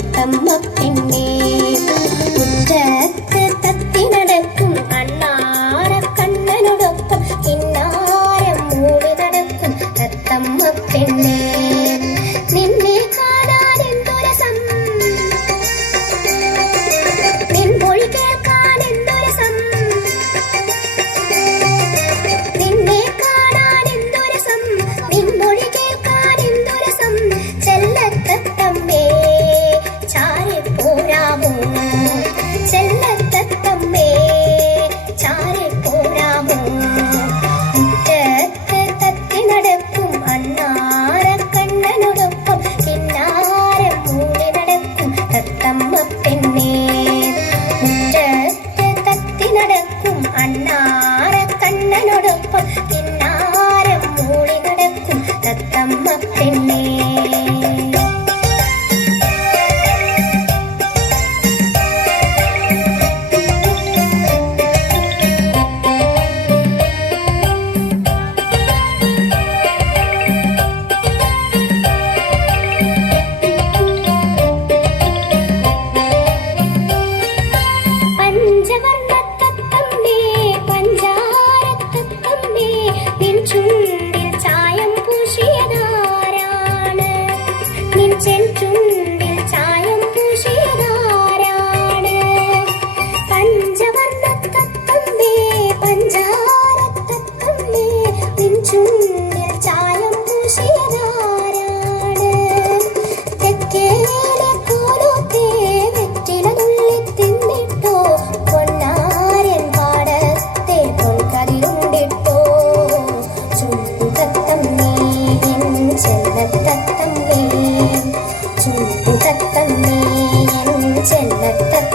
തത്തമ്മ പെണ്ണേ. മുറ്റത്ത് തത്തി നടക്കും അണ്ണാറക്കണ്ണനോടൊപ്പം കിന്നാരം മൂളി നടക്കും തത്തമ്മ പെണ്ണേ. നിന്നെ കാണാൻ എന്തു രസം, നിൻ മൊഴി കേൾക്കാൻ എന്തു രസം, നിന്നെ കാണാൻ എന്തു രസം, നിൻ മൊഴി കേൾക്കാൻ എന്തു രസം. ചെല്ലത്തത്തമ്മേ ചാരെ പോരാമോ, ചെല്ലത്തത്തമ്മേ ചാരെ പോരാമോ. മുറ്റത്ത് തത്തി നടക്കും അണ്ണാറക്കണ്ണനോടൊപ്പം കിന്നാരം മൂളി നടക്കും തത്തമ്മ പെണ്ണേ. മുറ്റത്ത് തത്തി നടക്കും അണ്ണാറക്കണ്ണനോടൊപ്പം കിന്നാരം മൂളി നടക്കും തത്തമ്മ പെണ്ണേ. പഞ്ചവർണ്ണത്തത്തമ്മേ പഞ്ചാരത്തത്തമ്മേ നിൻ ചുണ്ടിൽ ചായം പൂശിയതാരാണ്, നിൻ ചെഞ്ചുണ്ടിൽ ചായം പൂശിയതാരാണ്. പഞ്ചവർണ്ണത്തത്തമ്മേ പഞ്ചാരത്തത്തമ്മേ നിൻ ചുണ്ടിൽ ചായം പൂശിയതാരാണ്. തെക്കേലെ കോലത്തെ വെറ്റില നുള്ളി തിന്നിട്ടോ, പൊന്നാരൻ പാടത്തെ പൊൻകതിരുണ്ടിട്ടോ. ചുണ്ടുതത്തമ്മേ എൻ ചെല്ലത്തത്തമ്മേ, ചുണ്ടുതത്തമ്മേ എൻ ചെല്ലത്തത്തമ്മേ.